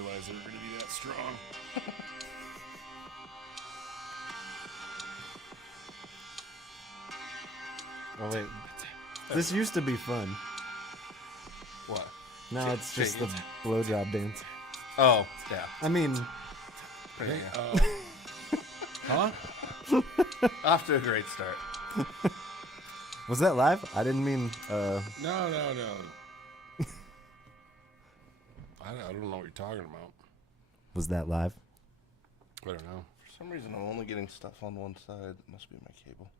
realize they were going to be that strong. Oh wait, this used to be fun. What? Now it's just the blowjob dance. Oh, yeah. I mean, Huh? Off to a great start. was that live? I didn't mean. No. I don't know what you're talking about. Was that live? I don't know. For some reason, I'm only getting stuff on one side. It must be my cable.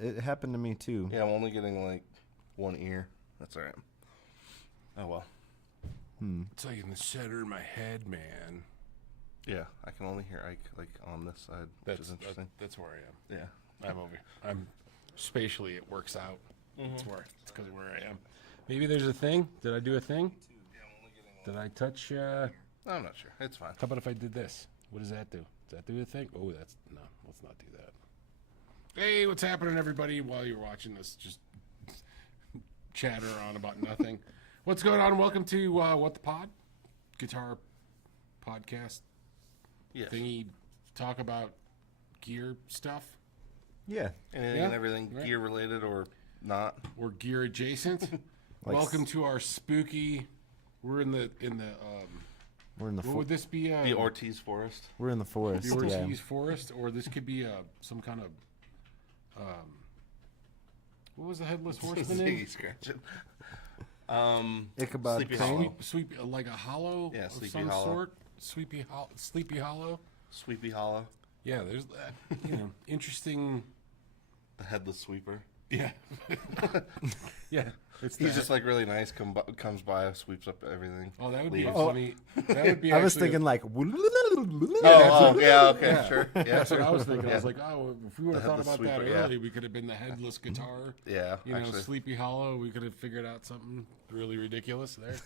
It happened to me too. Yeah, I'm only getting like one ear. That's all right. Oh well. It's like in the center of my head, man. Yeah, I can only hear Ike like on this side, which is interesting. That's where I am. Yeah. I'm spatially, it works out. It's because of where I am. Maybe there's a thing. Did I do a thing? Yeah, I'm only getting Did I touch? I'm not sure. It's fine. How about if I did this? What does that do? Does that do a thing? Oh, no. Let's not do that. Hey, what's happening, everybody? While you're watching this, just chatter on about nothing. What's going on? Welcome to What the Pod? Guitar podcast Yes. thingy. Talk about gear stuff. Yeah. Anything Yeah, and everything right. gear related or not. Or gear adjacent. Like Welcome to our spooky. We're in the We're in the what would this be? The Ortiz Forest. we're in the forest. The Yeah. Ortiz Forest, or this could be some kind of what was the headless horseman in? Ziggy scratching. Ichabod Sleepy Crane. Hollow. Sweep like a hollow Yeah, of Sleepy some Hollow. sort. Sleepy Hollow. Sweepy Hollow. Yeah, there's that. Interesting. The headless sweeper. Yeah, yeah. It's He's that. just like really nice. Comes by, sweeps up everything. Oh, that would be a leaves. funny. That would be. I was actually thinking like. Oh, yeah, okay, Yeah. sure. Yeah, That's what I was thinking. I was Yeah. like, oh, if we would have The thought headless about that sweeper, yeah. early, we could have been the headless guitar. Yeah, You know, actually. Sleepy Hollow. We could have figured out something really ridiculous there.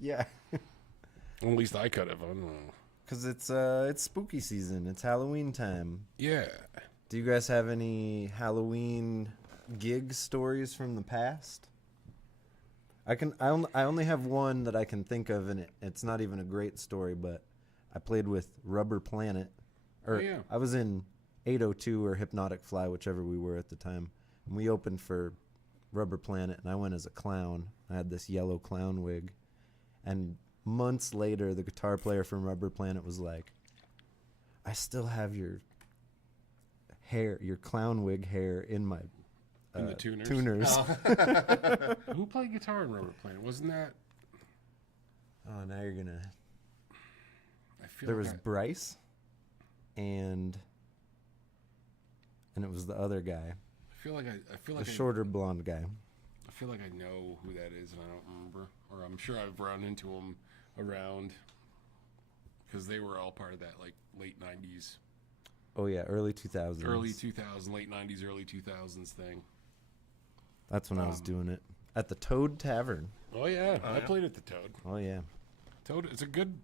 Yeah. At least I could have. I don't know. Because it's spooky season. It's Halloween time. Yeah. Do you guys have any Halloween gig stories from the past? I only have one that I can think of, and it's not even a great story, but I played with Rubber Planet. Oh, yeah. I was in 802 or Hypnotic Fly, whichever we were at the time. And we opened for Rubber Planet, and I went as a clown. I had this yellow clown wig. And months later, the guitar player from Rubber Planet was like, I still have your hair, your clown wig hair in my In the tuners. Who played guitar in Rubber Planet? Wasn't that? Oh, now you're gonna. I feel There like was Bryce, and it was the other guy, I feel like the shorter blonde guy. I feel like I know who that is, and I don't remember. Or I'm sure I've run into them around because they were all part of that like late '90s, Oh yeah, early 2000s. early 2000s, late '90s, early 2000s thing. That's when I was doing it at the Toad Tavern. Oh yeah, Oh, I yeah. played at the Toad. Oh yeah, Toad, it's a good.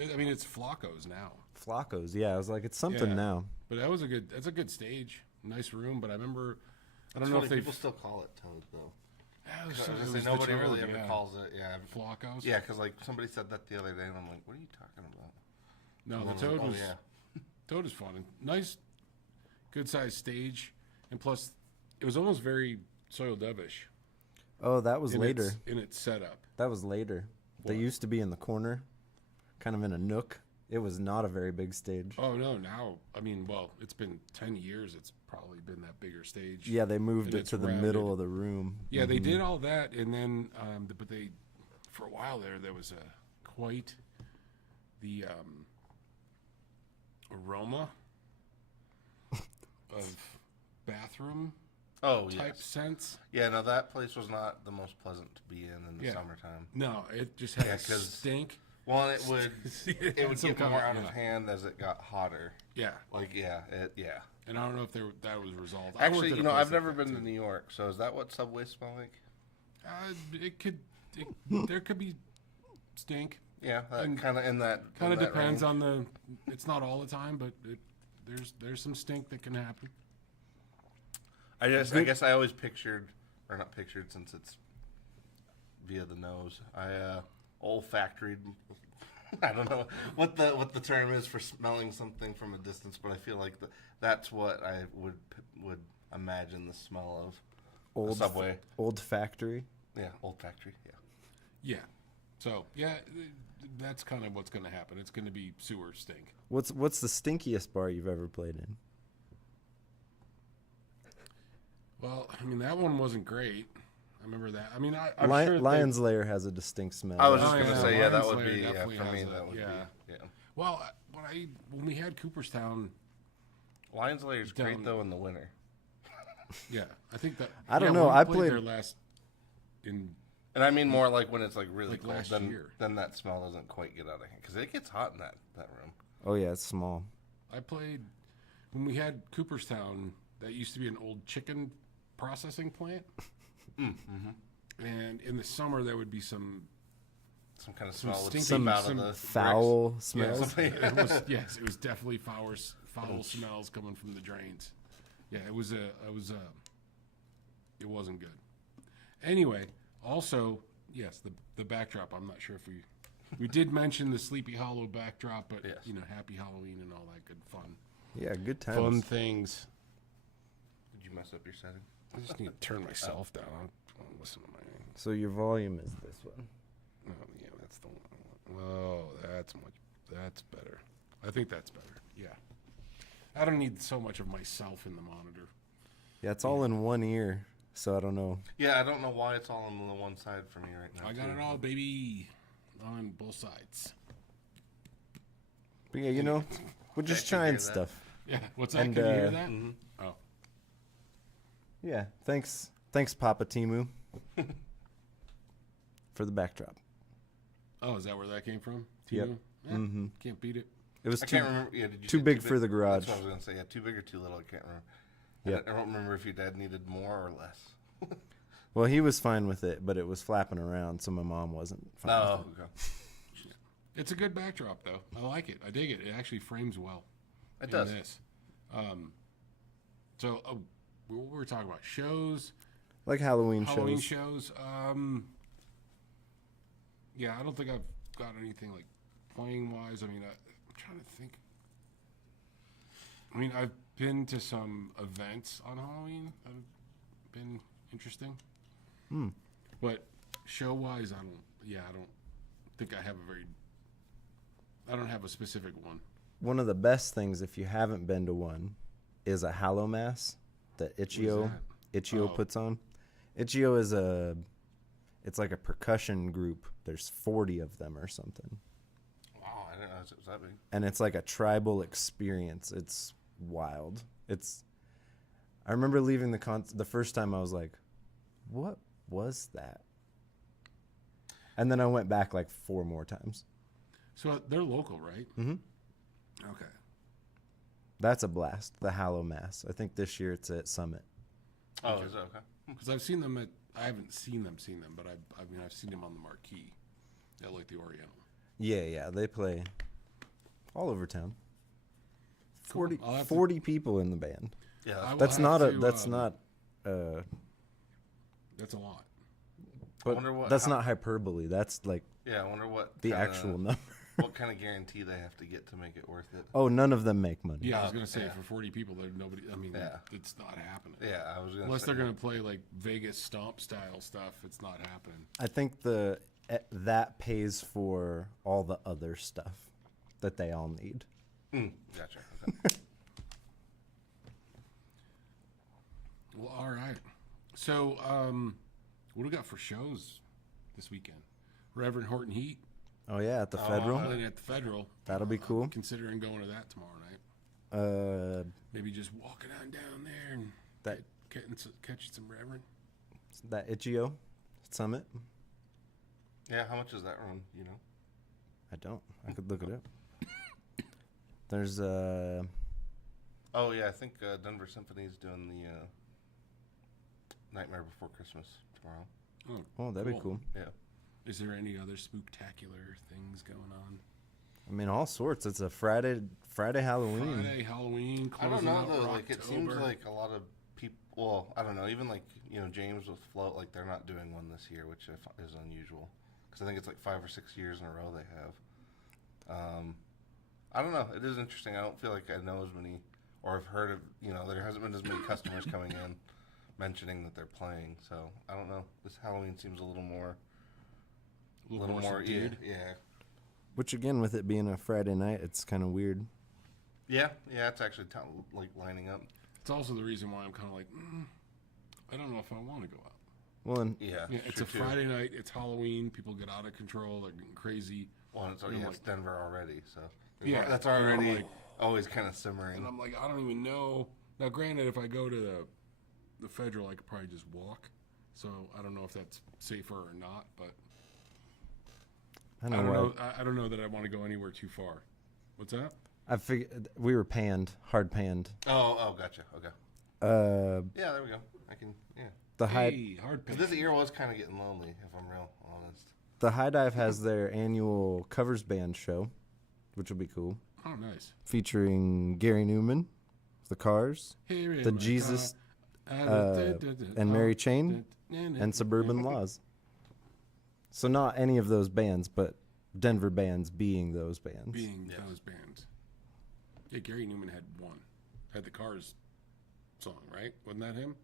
I mean, it's Flacco's now, Flacco's. Yeah, I was like, it's something Yeah. now. but that was a good. That's a good stage, nice room. But I remember, I don't It's know funny, if they. people still call it Toad though. Yeah, it was, I so- was it gonna was say, the nobody Toad, really ever yeah. calls it. Yeah, Flacco's. yeah, because like somebody said that the other day, and I'm like, what are you talking about? No, And the then I'm Toad like, was. Oh yeah. Toad is fun and nice, good sized stage, and plus, it was almost very Soil Dovish. Oh, that was later. In its setup. That was later. They What? used to be in the corner, kind of in a nook. It was not a very big stage. Oh no! Now, I mean, well, it's been 10 years. It's probably been that bigger stage. Yeah, they moved And it it's to the rounded. middle of the room. Yeah, they did all that, and then, but they, for a while there was quite the aroma of bathroom Oh type yes. sense. Yeah, no, that place was not the most pleasant to be in the Yeah. summertime. No, it just had Yeah, a 'cause- stink. Well, and it would Some get kind more of- out of yeah. hand as it got hotter. Yeah, Like yeah, yeah. and I don't know if that was resolved. I worked Actually, at a you know, place I've like never that, been to too. New York, so is that what subways smell like? There could be stink. Yeah, And kind of in that. Kind of depends on the. It's not all the time, but there's some stink that can happen. I guess I always pictured, or not pictured, since it's via the nose. I olfactoried I don't know what the term is for smelling something from a distance, but I feel like that's what I would imagine the smell of. Old Subway. Old factory. Yeah, old factory. Yeah. Yeah. So yeah, that's kind of what's going to happen. It's going to be sewer stink. What's the stinkiest bar you've ever played in? Well, I mean that one wasn't great. I remember that. I mean, I'm sure Lion's Lair has a distinct smell. I was just gonna say, yeah, that Lions would Lair be definitely for me. has That would be yeah. Well, when we had Cooperstown, Lions Lair is great Down- though in the winter. yeah, I think that I don't yeah, know, when we I played played- there last in And I mean more like when it's like really Like cold. last Then year. that smell doesn't quite get out of hand because it gets hot in that room. Oh yeah, it's small. I played when we had Cooperstown. That used to be an old chicken processing plant, and in the summer there would be some Some kind of smell would stinky- seep out some of the Foul bricks. smells. something- it was yes, it was definitely foul smells coming from the drains. Yeah, it wasn't good. Anyway, also yes, the backdrop. I'm not sure if we did mention the Sleepy Hollow backdrop, but Yes. Happy Halloween and all that good fun Yeah, good times. fun things. Did you mess up your setting? I just need to turn myself down. I don't listen to my. So your volume is this one. Oh yeah, that's the one I want. Oh, that's better. I think that's better. Yeah. I don't need so much of myself in the monitor. Yeah, it's all in one ear, so I don't know. Yeah, I don't know why it's all on the one side for me right now. I got too. it all, baby, on both sides. But yeah, we're just I can hear trying that. stuff. Yeah. What's that? And, Can you hear uh, that? Mhm. Oh. Yeah, thanks, Papa Timu, for the backdrop. Oh, is that where that came from? Yep. Timo? Mm-hmm. Can't beat it. It was I too. can't remember. Yeah, did you too say big for the garage. That's what I was gonna say. Yeah, too big or too little. I can't remember. Yep. I don't remember if your dad needed more or less. Well, he was fine with it, but it was flapping around, so my mom wasn't fine No. with it. Okay. It's a good backdrop, though. I like it. I dig it. It actually frames well. It in does. This. So, what were we talking about? Shows. Like Halloween Halloween shows. shows. Yeah, I don't think I've got anything like playing wise. I mean, I'm trying to think. I mean, I've been to some events on Halloween that have been interesting. But show wise, I don't think I have I don't have a specific one. One of the best things, if you haven't been to one, is a Hallow Mass that Itch.io Oh. puts on. Itch.io is it's like a percussion group. There's 40 of them or something. Wow, I didn't know it was that big. And it's like a tribal experience. It's wild. I remember leaving the first time I was like, what was that? And then I went back like 4 more times. So they're local, right? Mm-hmm. Okay. That's a blast. The Hallow Mass. I think this year it's at Summit. Oh, is it okay? Because I've seen them I haven't seen them, but I've seen them on the marquee at like the Oriental. Yeah, they play all over town. Cool. 40, I'll have 40 people in the band. Yeah. I will That's have not to, that's not That's a lot. but wonder what- that's how- not hyperbole. That's like Yeah, I wonder what the kinda- actual number. What kind of guarantee they have to get to make it worth it? Oh, none of them make money. Yeah, I was gonna say Yeah. for 40 people, there's nobody. I mean, Yeah. it's not happening. Yeah, I was gonna Unless say, they're gonna play like Vegas stomp style stuff, it's not happening. I think that pays for all the other stuff that they all need. Gotcha. Okay. Well, all right. So, what do we got for shows this weekend? Reverend Horton Heat Oh yeah, at the Federal. playing at the Federal. That'll be cool. I'm considering going to that tomorrow night. Maybe just walking on down there and That catching some Reverend. that Itch.io Summit. Yeah, how much is that room? You know. I don't. I could look it up. There's Oh yeah, I think Denver Symphony is doing the Nightmare Before Christmas tomorrow. oh, that'd be cool. Yeah. Is there any other spooktacular things going on? I mean, all sorts. It's a Friday Halloween. Friday, Halloween, I don't closing know out though. for Like it seems October. like a lot of people. Well, I don't know. Even like James with Float, like they're not doing one this year, which is unusual. Because I think it's like 5 or 6 years in a row they have. I don't know. It is interesting. I don't feel like I know as many, or I've heard of. There hasn't been as many customers coming in mentioning that they're playing. So I don't know. This Halloween seems a little more, subdued. Yeah. Which again, with it being a Friday night, it's kind of weird. Yeah. It's actually like lining up. It's also the reason why I'm kind of like, I don't know if I want to go out. Well, and Yeah. It's a Friday night. It's Halloween. People get out of control. They're getting crazy. Well, it's Denver already, so that's and I'm already like- always kind of simmering. And I'm like, I don't even know. Now, granted, if I go to the Federal, I could probably just walk. So I don't know if that's safer or not, but I I don't don't know. know. I don't know that I want to go anywhere too far. What's that? I figured we were hard panned. Oh, gotcha. Okay. Yeah, there we go. I can. Yeah. The high Hey, hard 'Cause pass. this year was kind of getting lonely, if I'm real honest. the High Dive has their annual covers band show, which will be cool, Oh, nice. featuring Gary Newman, the Cars, Here in the my Jesus, car. and Mary Chain, and Suburban Laws. So not any of those bands, but Denver bands being those bands. Being Yes. those bands. Yeah, Gary Newman had the Cars song, right? Wasn't that him?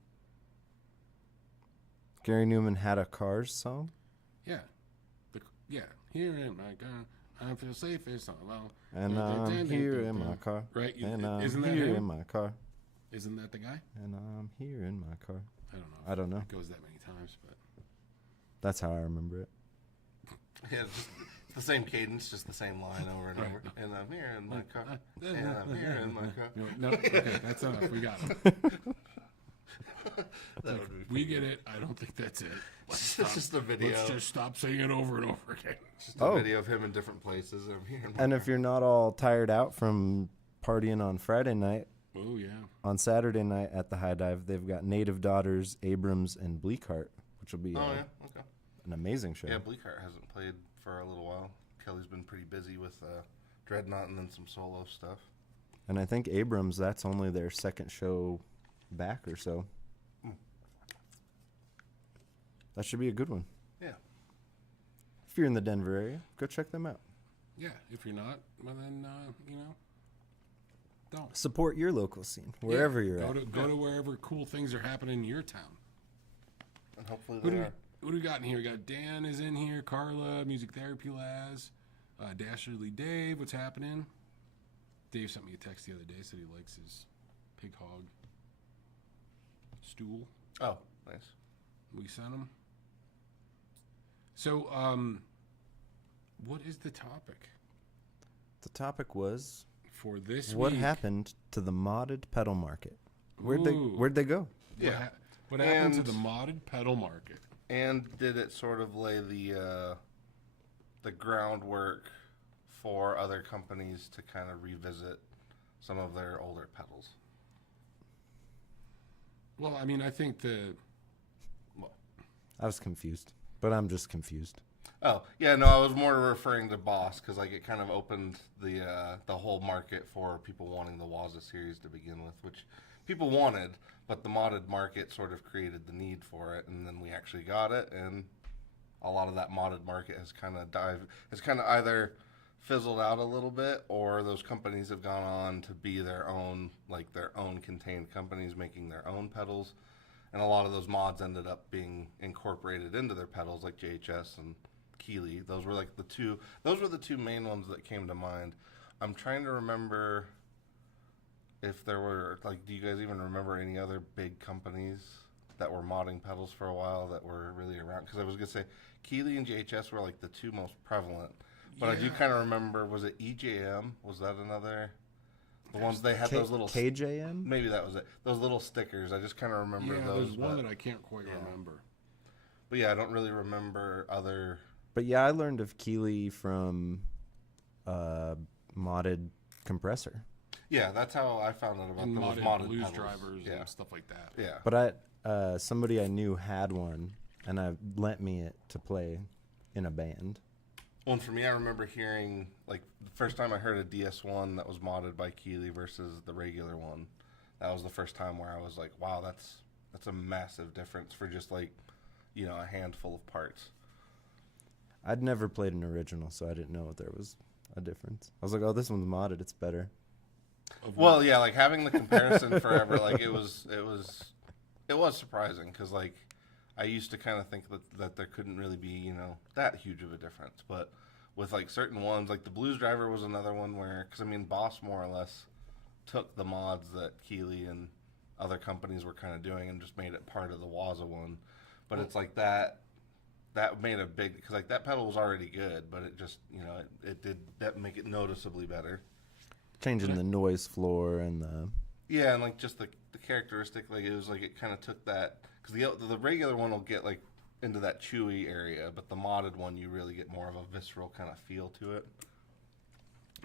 Gary Newman had a Cars song. Yeah. Here in my car, I feel safest alone. And I'm here in my car. Right? And I'm Isn't that here him? in my car. Isn't that the guy? And I'm here in my car. I don't know. I don't know. It goes that many times, but That's how I remember it. Yeah, it's just the same cadence, just the same line over and over. And I'm here in my car. And I'm here in my car. No, okay, that's enough. We got him. That would be We get it. I don't think that's it. It's just a video. Let's just stop saying it over and over again. Just a Oh. video of him in different places. And I'm here in my And car. if you're not all tired out from partying on Friday night, Oh yeah. on Saturday night at the High Dive, they've got Native Daughters, Abrams, and Bleakheart, which will be Oh, yeah. Okay. an amazing show. Yeah, Bleakheart hasn't played for a little while. Kelly's been pretty busy with Dreadnought and then some solo stuff. And I think Abrams, that's only their second show back or so. That should be a good one. Yeah. If you're in the Denver area, go check them out. Yeah. If you're not, well then don't. Support your local scene, wherever Yeah, you're go at. To, go to wherever cool things are happening in your town. And hopefully Who they do, are. who do we got in here? We got Dan is in here, Carla, Music Therapy Laz, Dasherly Dave, what's happening? Dave sent me a text the other day, said he likes his pig hog stool. Oh, nice. We sent him. So, what is the topic The topic was for this what week? happened to the modded pedal market? Ooh. Where'd they go? Yeah. What happened to And- the modded pedal market? And did it sort of lay the groundwork for other companies to kind of revisit some of their older pedals? Well, I mean, I think I was confused, but I'm just confused. Oh, yeah, no, I was more referring to Boss because like it kind of opened the whole market for people wanting the Waza series to begin with, which people wanted, but the modded market sort of created the need for it, and then we actually got it, and a lot of that modded market has kind of either fizzled out a little bit, or those companies have gone on to be their own contained companies making their own pedals, and a lot of those mods ended up being incorporated into their pedals, like JHS and Keeley. Those were the two main ones that came to mind. I'm trying to remember if there were, do you guys even remember any other big companies that were modding pedals for a while that were really around? Because I was going to say Keeley and JHS were the two most prevalent. But I do Yeah. kind of remember, was it EJM? Was that another? The ones they had those little... KJM? Maybe that was it. Those little stickers. I just kind of remember yeah, those. there's one but, that I can't quite remember. but yeah, I don't really remember other... But yeah, I learned of Keeley from modded compressor. Yeah, that's how I found out about And those modded modded blues pedals. drivers Yeah, and stuff like that. yeah. But somebody I knew had one, and I lent me it to play in a band. Well, and for me, I remember hearing, the first time I heard a DS1 that was modded by Keeley versus the regular one. That was the first time where I was like, wow, that's a massive difference for just, a handful of parts. I'd never played an original, so I didn't know there was a difference. I was like, oh, this one's modded. It's better. Well, yeah, like having the comparison forever, like it was surprising because like I used to kind of think that there couldn't really be, you know, that huge of a difference, but with like certain ones, like the Blues Driver was another one where, because I mean, Boss more or less took the mods that Keeley and other companies were kind of doing and just made it part of the Waza one, but it's like that made a big, because like that pedal was already good, but it just, you know, it did that make it noticeably better. Changing the noise floor and the... Yeah, and like just the characteristic, like it was like it kind of took that, because the regular one will get like into that chewy area, but the modded one you really get more of a visceral kind of feel to it.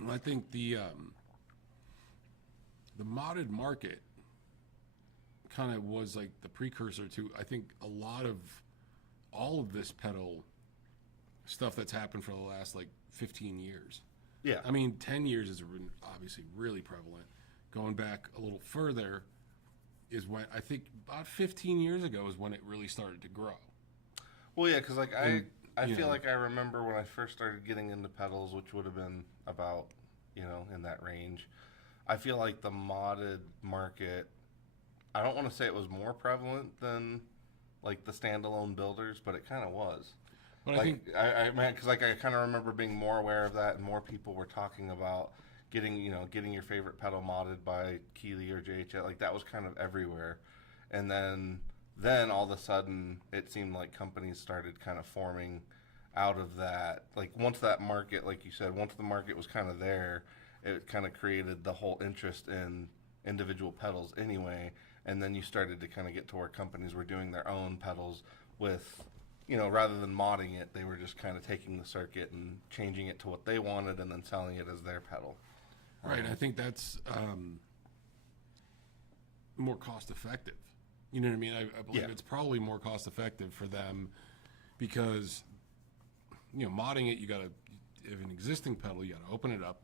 I think the modded market kind of was like the precursor to, I think, a lot of all of this pedal stuff that's happened for the last like 15 years. Yeah. I mean, 10 years is obviously really prevalent. Going back a little further is when, I think about 15 years ago is when it really started to grow. Well, yeah, because like I feel know, like I remember when I first started getting into pedals, which would have been about, you know, in that range. I feel like the modded market, I don't want to say it was more prevalent than like the standalone builders, but it kind of was. But like, I think I mean, because like I kind of remember being more aware of that, and more people were talking about getting your favorite pedal modded by Keeley or JHL. Like that was kind of everywhere, and then all of a sudden it seemed like companies started kind of forming out of that. Like once that market, like you said, once the market was kind of there, it kind of created the whole interest in individual pedals anyway. And then you started to kind of get to where companies were doing their own pedals with, you know, rather than modding it, they were just kind of taking the circuit and changing it to what they wanted and then selling it as their pedal. right, I think that's more cost effective. You know what I mean? I believe it's probably more cost effective for them because, you know, modding it, you got to, if an existing pedal, you got to open it up,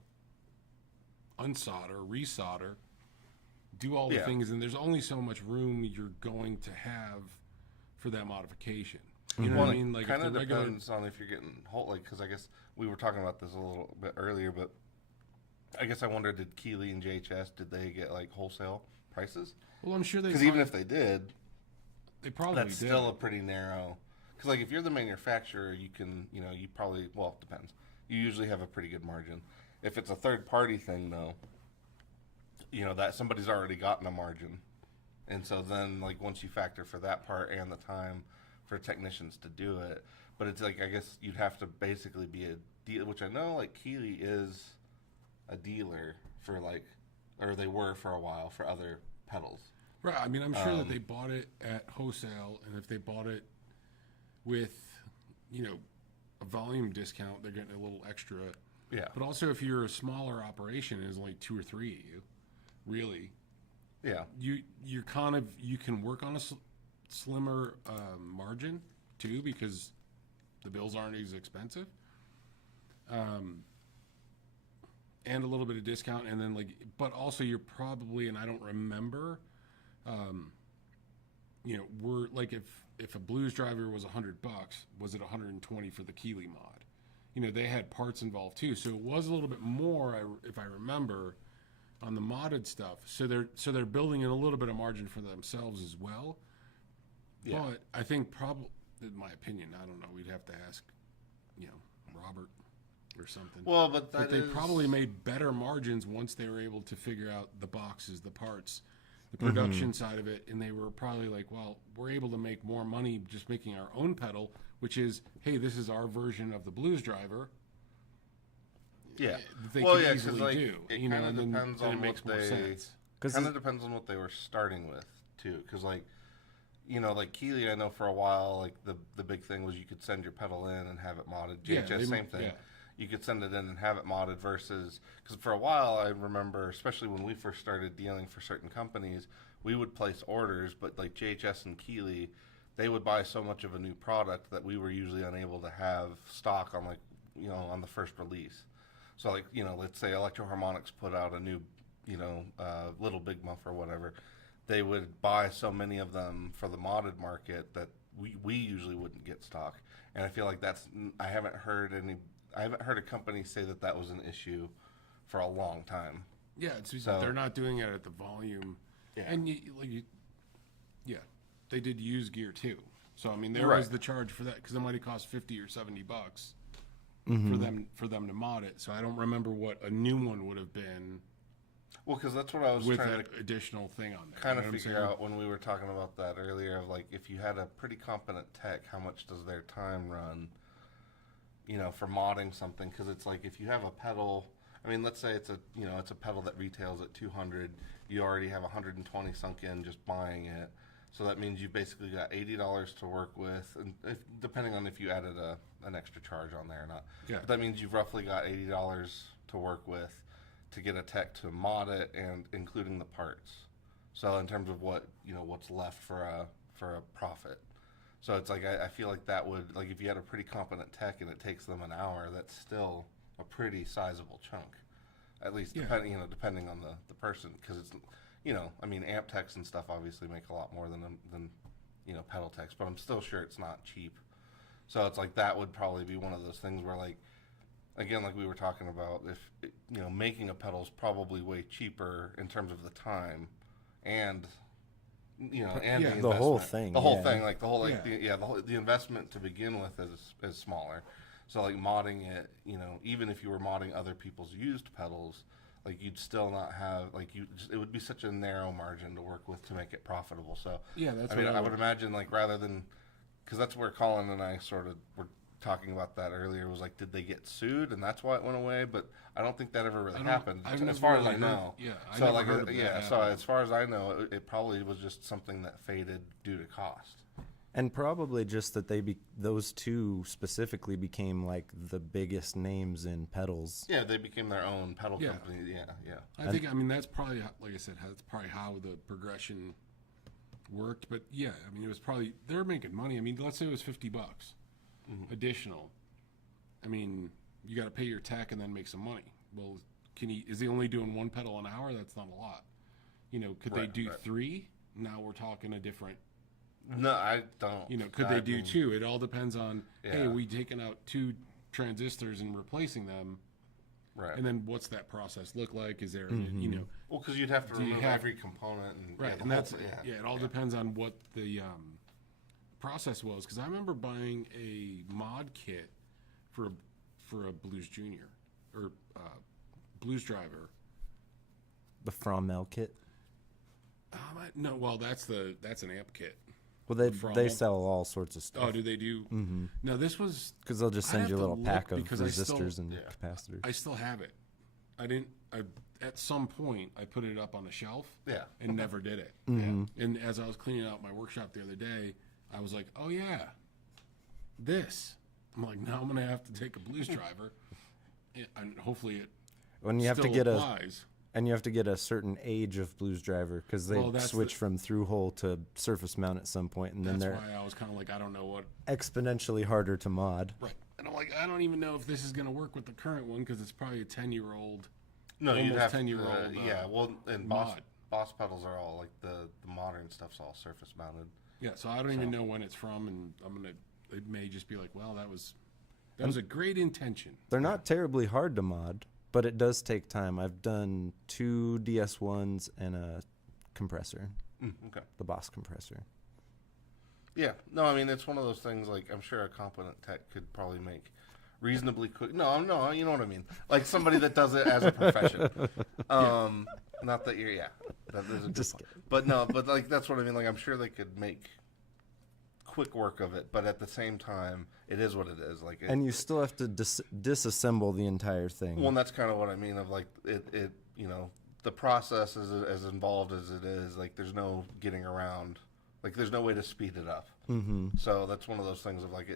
unsolder, resolder, do all the things, and there's only so much room you're going to have for that modification. You know what I mean? Like, kind of depends on if you're getting whole, like, because I guess we were talking about this a little bit earlier, but I guess I wonder, did Keeley and JHS, did they get like wholesale prices? Well, I'm sure they, because even if they did, they probably that's still a pretty narrow. Because like if you're the manufacturer, you can, you know, you probably, well, it depends. You usually have a pretty good margin. If it's a third party thing though, you know, that somebody's already gotten a margin. And so then like once you factor for that part and the time for technicians to do it, but it's like, I guess you'd have to basically be a deal, which I know like Keeley is a dealer for like, or they were for a while for other pedals. Right. I mean, I'm sure that they bought it at wholesale, and if they bought it with, you know, a volume discount, they're getting a little extra. Yeah. But also, if you're a smaller operation, and there's only 2 or 3 of you, really. Yeah. You can work on a slimmer margin too, because the bills aren't as expensive. And a little bit of discount, and then like, but also you're probably, and I don't remember, you know, we're like if a Blues Driver was $100, was it 120 for the Keeley mod? You know, they had parts involved too, so it was a little bit more, if I remember, on the modded stuff. So they're building in a little bit of margin for themselves as well. Yeah. But I think probably, in my opinion, I don't know, we'd have to ask, you know, Robert or something. Well, but they probably made better margins once they were able to figure out the boxes, the parts, the production side of it, and they were probably like, well, we're able to make more money just making our own pedal, which is, hey, this is our version of the Blues Driver. Yeah. They well, can yeah, easily like, do. It You know, kind of and depends then on it makes what more they. sense. Kind of depends on what they were starting with too, because like, you know, like Keeley, I know for a while, like the big thing was you could send your pedal in and have it modded. JHS, same thing. Yeah. You could send it in and have it modded versus, because for a while I remember, especially when we first started dealing for certain companies, we would place orders, but like JHS and Keeley, they would buy so much of a new product that we were usually unable to have stock on, like, you know, on the first release. So like, you know, let's say Electro Harmonics put out a new, you know, Little Big Muff or whatever, they would buy so many of them for the modded market that we usually wouldn't get stock. And I feel like I haven't heard any, I haven't heard a company say that was an issue for a long time. Yeah, it's So- they're not doing it at the volume. Yeah. And yeah, they did use gear too. So I mean, there Right. was the charge for that because it might have cost $50 or $70 for them to mod it. So I don't remember what a new one would have been Well, because that's what I was with trying that additional thing on there. kind You know of what I'm figure saying? out when we were talking about that earlier of like if you had a pretty competent tech, how much does their time run, for modding something? Because it's like if you have a pedal, I mean, let's say it's a pedal that retails at 200, you already have 120 sunk in just buying it, so that means you basically got $80 to work with, and depending on if you added an extra charge on there or not. Yeah. But that means you've roughly got $80 to work with to get a tech to mod it, and including the parts. So in terms of what's left for a profit. So it's like I feel like that would, like, if you had a pretty competent tech and it takes them an hour, that's still a pretty sizable chunk, at least Yeah. depending on the person, because it's I mean, amp techs and stuff obviously make a lot more than pedal techs, but I'm still sure it's not cheap. So it's like that would probably be one of those things where, like, again, like we were talking about, if making a pedal is probably way cheaper in terms of the time and and Yeah. the The whole investment. thing, the whole yeah. thing, like the whole Yeah. the investment to begin with is smaller. So like modding it, even if you were modding other people's used pedals, like you'd still not have, like, it would be such a narrow margin to work with to make it profitable. So Yeah, that's I mean, what I would imagine, like, rather than, because that's where Colin and I sort of were talking about that earlier, was like, did they get sued and that's why it went away? But I don't think that ever really happened, I've as never far as really I know. heard- yeah, I so never like, heard of that so happening. as far as I know, it probably was just something that faded due to cost. And probably just that those two specifically became like the biggest names in pedals. Yeah, they became their own pedal Yeah. company. Yeah. I mean, that's probably, like I said, that's probably how the progression worked. But yeah, I mean, it was probably, they're making money. I mean, let's say it was $50 additional. I mean, you got to pay your tech and then make some money. Well, is he only doing one pedal an hour? That's not a lot. Could they Right, do right. 3? Now we're talking a different, No, I don't. could they do 2? It all depends on, hey, Yeah. we taking out 2 transistors and replacing them. Right. And then what's that process look like? Is there, Well, because you'd have to Do you remove have- every component and right? the And whole that's thing, it all depends on what the process was. Because I remember buying a mod kit for a Blues Junior or Blues Driver. The Frommel kit. No, well, that's an amp kit. Well, they Frommel? sell all sorts of stuff. Oh, do they do? Mm-hmm. No, this was. Because they'll just I'd send have you a to little look pack of because I still- resistors and Yeah. capacitors. I still have it. At some point, I put it up on a shelf. Yeah. And never did it. Mm-hmm. And as I was cleaning out my workshop the other day, I was like, oh yeah, this. I'm like, now I'm gonna have to take a Blues Driver, and hopefully it When you have to still get applies. and you have to get a certain age of Blues Driver because they Well, that's switch the- from through hole to surface mount at some point, and then That's they're why I was kind of like, I don't know what. exponentially harder to mod. Right. And I'm like, I don't even know if this is gonna work with the current one because it's probably a 10-year-old. No, you'd Almost have 10-year-old, yeah, well, and mod. Boss pedals are all like the modern stuff's all surface mounted. Yeah. So I don't even know when it's from, and it may just be like, well, that was a great intention. They're not terribly hard to mod, but it does take time. I've done 2 DS1s and a compressor, Okay. the Boss compressor. Yeah. No, I mean, it's one of those things, like, I'm sure a competent tech could probably make reasonably quick. No, you know what I mean. Like somebody that does it as a profession. Not that you're, that is a good Just point. But no, but like, that's what I mean. Like, I'm sure they could make quick work of it, but at the same time, it is what it is. Like, And you still have to disassemble the entire thing. well, and that's kind of what I mean of like it the process is as involved as it is. Like, there's no getting around. Like, there's no way to speed it up. Mm-hmm. So that's one of those things of like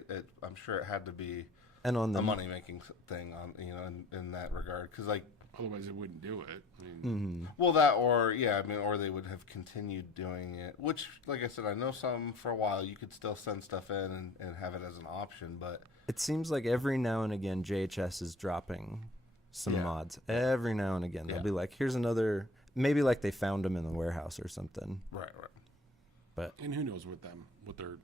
I'm sure it had to be And on the a money making thing on in that regard, because like, Otherwise, it wouldn't do it. I mean, Mhm. well, that or or they would have continued doing it, which, like I said, I know some for a while you could still send stuff in and have it as an option, but It seems like every now and again JHS is dropping some Yeah. mods. Every now and again. They'll Yeah. be like, here's another, maybe like they found them in the warehouse or something. right. and who knows with them, what they're,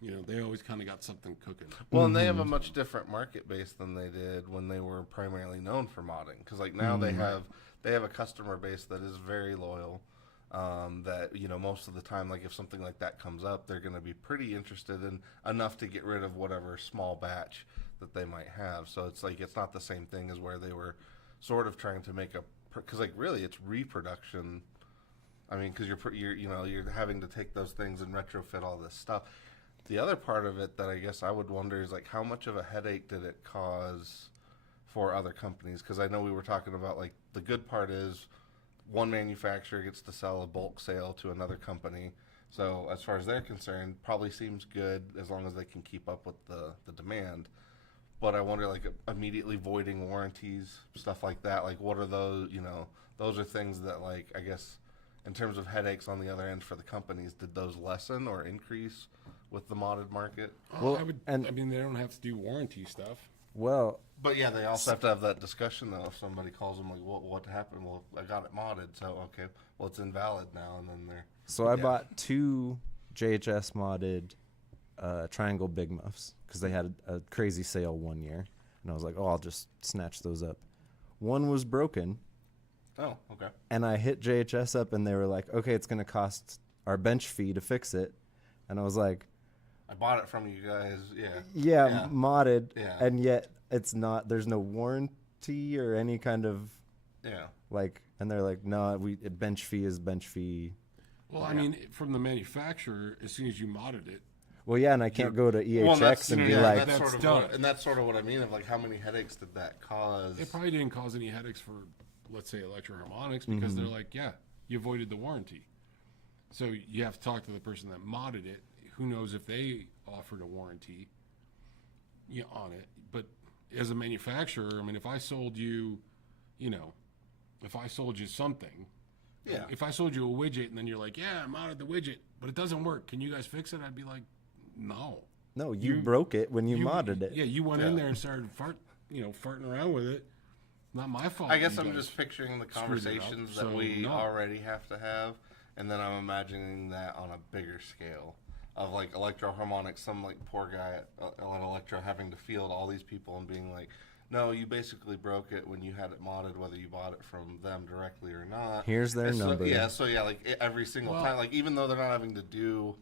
You know, they always kind of got something cooking. Well, and they have a much different market base than they did when they were primarily known for modding. Because like now they have a customer base that is very loyal. That, you know, most of the time, like if something like that comes up, they're going to be pretty interested in enough to get rid of whatever small batch that they might have. So it's like it's not the same thing as where they were sort of trying to make because like really it's reproduction. I mean, because you're having to take those things and retrofit all this stuff. The other part of it that I guess I would wonder is like how much of a headache did it cause for other companies? Because I know we were talking about like the good part is one manufacturer gets to sell a bulk sale to another company. So as far as they're concerned, probably seems good as long as they can keep up with the demand. But I wonder like immediately voiding warranties, stuff like that. Like what are those, you know, those are things that like I guess in terms of headaches on the other end for the companies, did those lessen or increase with the modded market? Well, I mean, they don't have to do warranty stuff. Well, But yeah, they also have to have that discussion though. If somebody calls them like, what happened? Well, I got it modded, so okay, well it's invalid now, and then they're. so I bought 2 JHS modded Triangle Big Muffs because they had a crazy sale one year, and I was like, oh, I'll just snatch those up. One was broken. Oh, okay. And I hit JHS up, and they were like, okay, it's going to cost our bench fee to fix it. And I was like, I bought it from you guys. Yeah. yeah. Modded. Yeah. And yet it's not, there's no warranty or any kind of, Yeah. like, and they're like, no, bench fee is bench fee. Well, I mean, from the manufacturer, as soon as you modded it, Well, yeah, and I can't go to EHX and be yeah, like, that's sort of done. and that's sort of what I mean of like how many headaches did that cause? it probably didn't cause any headaches for, let's say, Electro-Harmonics because they're like, yeah, you avoided the warranty. So you have to talk to the person that modded it. Who knows if they offered a warranty on it. But as a manufacturer, I mean, if I sold you, if I sold you something, Yeah. if I sold you a widget and then you're like, yeah, I modded the widget, but it doesn't work. Can you guys fix it? I'd be like, no. no, you broke it when you modded it. Yeah, you went in Yeah. there and started farting around with it. Not my fault. I guess you I'm guys just picturing the screwed it up. conversations that So, we no. already have to have, and then I'm imagining that on a bigger scale of like Electro-Harmonics, some like poor guy at Electro having to field all these people and being like, no, you basically broke it when you had it modded, whether you bought it from them directly or not. Here's their And so, number. like every single time, like even though they're not having to do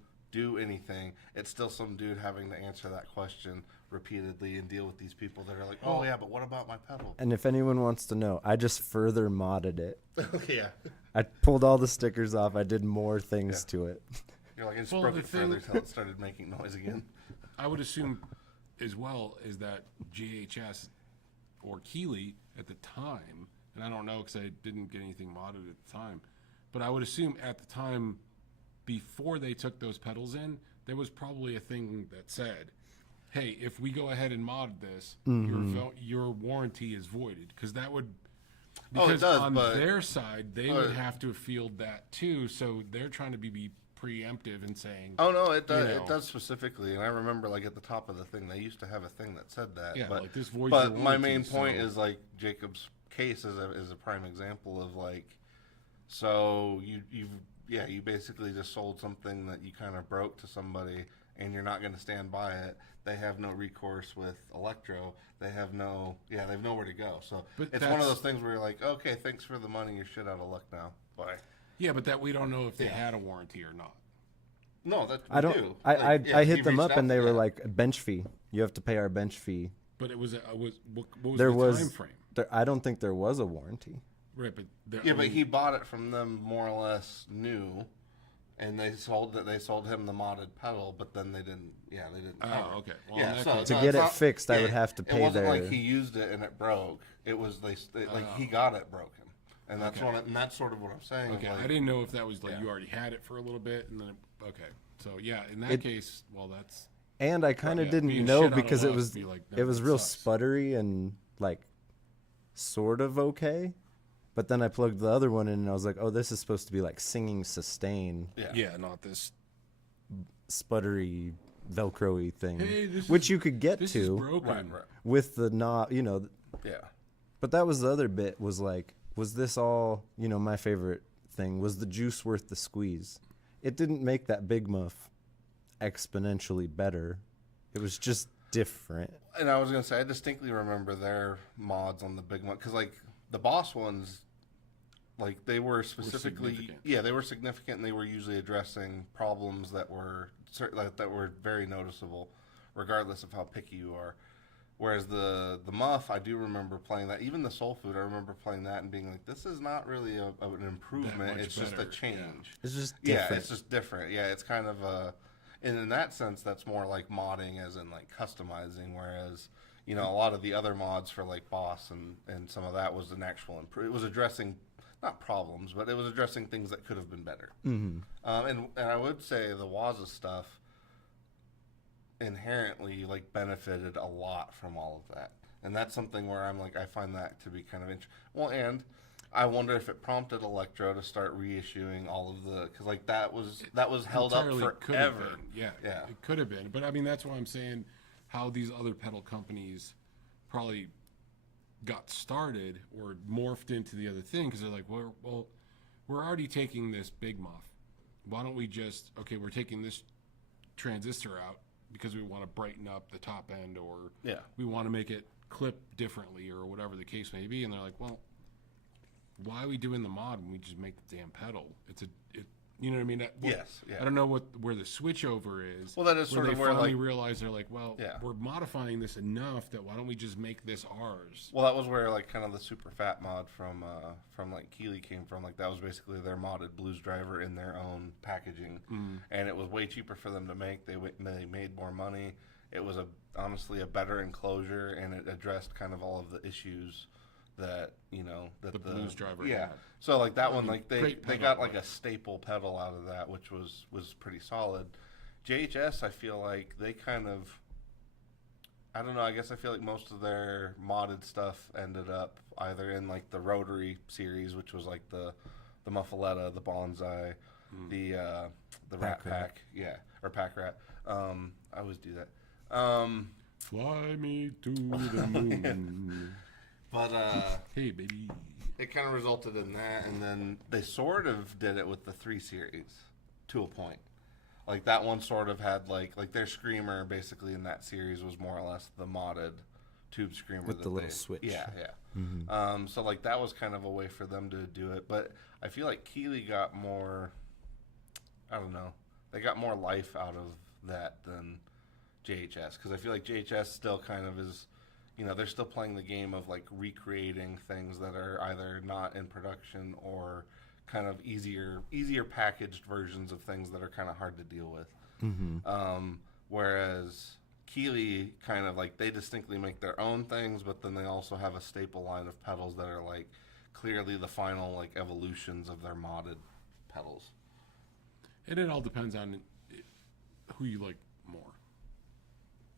anything, it's still some dude having to answer that question repeatedly and deal with these people that are like, oh yeah, but what about my pedal? And if anyone wants to know, I just further modded it. Yeah. I pulled all the stickers off. I did more things to it. You're like, I just Well, broke the it further thing- until it started making noise again. I would assume as well is that GHS or Keeley at the time, and I don't know because I didn't get anything modded at the time, but I would assume at the time before they took those pedals in, there was probably a thing that said, hey, if we go ahead and mod this, your warranty is voided. Because that would, because does, on but- their side, they would have to field that too. So they're trying to be preemptive and saying, Oh no, it does. You know. It does specifically, and I remember like at the top of the thing, they used to have a thing that said that. Yeah, but, like, this voids But your my warranty, main point so- is like Jacob's case is a prime example of like, so you basically just sold something that you kind of broke to somebody, and you're not going to stand by it. They have no recourse with Electro. They have they've nowhere to go. So But it's one of that's- those things where you're like, okay, thanks for the money. You're shit out of luck now. Bye. yeah, but that we don't know if they had a warranty or not. No, that I don't. do. I Like, yeah, I he hit them reached up and out- they were yeah. like, bench fee. You have to pay our bench fee. But it was what was There the was. time frame? I don't think there was a warranty. Right, but Yeah, but he bought it from them more or less new, and they sold him the modded pedal, but then they didn't. Yeah, they didn't. cover it. okay. Well, Yeah, in that so case- To no, get it's it not- fixed, I yeah, would have to It pay wasn't their. like he used it and it broke. It was he got it broken, and that's Okay. and that's sort of what I'm saying. Okay, like, I didn't know if that was like Yeah. you already had it for a little bit and then okay. So yeah, in that case, well, that's And I kind of yeah, didn't being know shit out of because it luck, was be like, no, it was that real sucks. sputtery and like sort of okay. But then I plugged the other one in and I was like, oh, this is supposed to be like singing sustain, yeah. not this. sputtery, Velcro-y thing, Hey, this which is- you could get This is to broken. Right. with the knob, Yeah. But that was the other bit was like, was this all, my favorite thing was the juice worth the squeeze? It didn't make that big muff exponentially better. It was just different. And I was gonna say, I distinctly remember their mods on the big one because, like, the boss ones, like they were specifically, significant. they were significant, and they were usually addressing problems that were that were very noticeable, regardless of how picky you are. Whereas the muff, I do remember playing that. Even the soul food, I remember playing that and being like, this is not really an improvement. It's just a change. It's just different. Yeah, it's just different. Yeah, it's kind of a, and in that sense, that's more like modding, as in like customizing. Whereas, you know, a lot of the other mods for like boss and some of that was an actual improve. It was addressing not problems, but it was addressing things that could have been better. Mm-hmm. And I would say the Waza stuff inherently like benefited a lot from all of that, and that's something where I'm like, I find that to be kind of interesting. Well, and I wonder if it prompted Electro to start reissuing all of the, because like that was held up forever. Yeah, yeah, it could have been. But I mean, that's why I'm saying how these other pedal companies probably got started or morphed into the other thing, because they're like, well, we're already taking this big muff. Why don't we just, okay, we're taking this transistor out because we want to brighten up the top end, or we want to make it clip differently, or whatever the case may be. And they're like, well, why are we doing the mod when we just make the damn pedal? You know what I mean? Yes. Yeah. I don't know where the switch over is. Well, that is sort where of they where finally like realize they're like, well, we're modifying this enough that why don't we just make this ours? Well, that was where like kind of the super fat mod from like Keeley came from. Like that was basically their modded Blues driver in their own packaging, and it was way cheaper for them to make. They made more money. It was honestly a better enclosure, and it addressed kind of all of the issues that, you know, that the Blues driver had. had. So like that one, like they pedal, got like a staple pedal out of that, which was pretty solid. JHS, I feel like they kind of, I don't know, I guess I feel like most of their modded stuff ended up either in like the Rotary series, which was like the Muffaletta, the Bonsai, the Rat Pack, or Pack Rat. I always do that. Fly me to the moon. But hey, baby. It kind of resulted in that, and then they sort of did it with the 3 series to a point. Like that one sort of had like their screamer basically in that series was more or less the modded tube screamer with the little switch. Yeah. Mm-hmm. So like that was kind of a way for them to do it, but I feel like Keeley got more, I don't know, they got more life out of that than JHS, because I feel like JHS still kind of is, you know, they're still playing the game of like recreating things that are either not in production or kind of easier packaged versions of things that are kind of hard to deal with. Mm-hmm. Whereas Keeley kind of like, they distinctly make their own things, but then they also have a staple line of pedals that are like clearly the final like evolutions of their modded pedals. And it all depends on who you like more,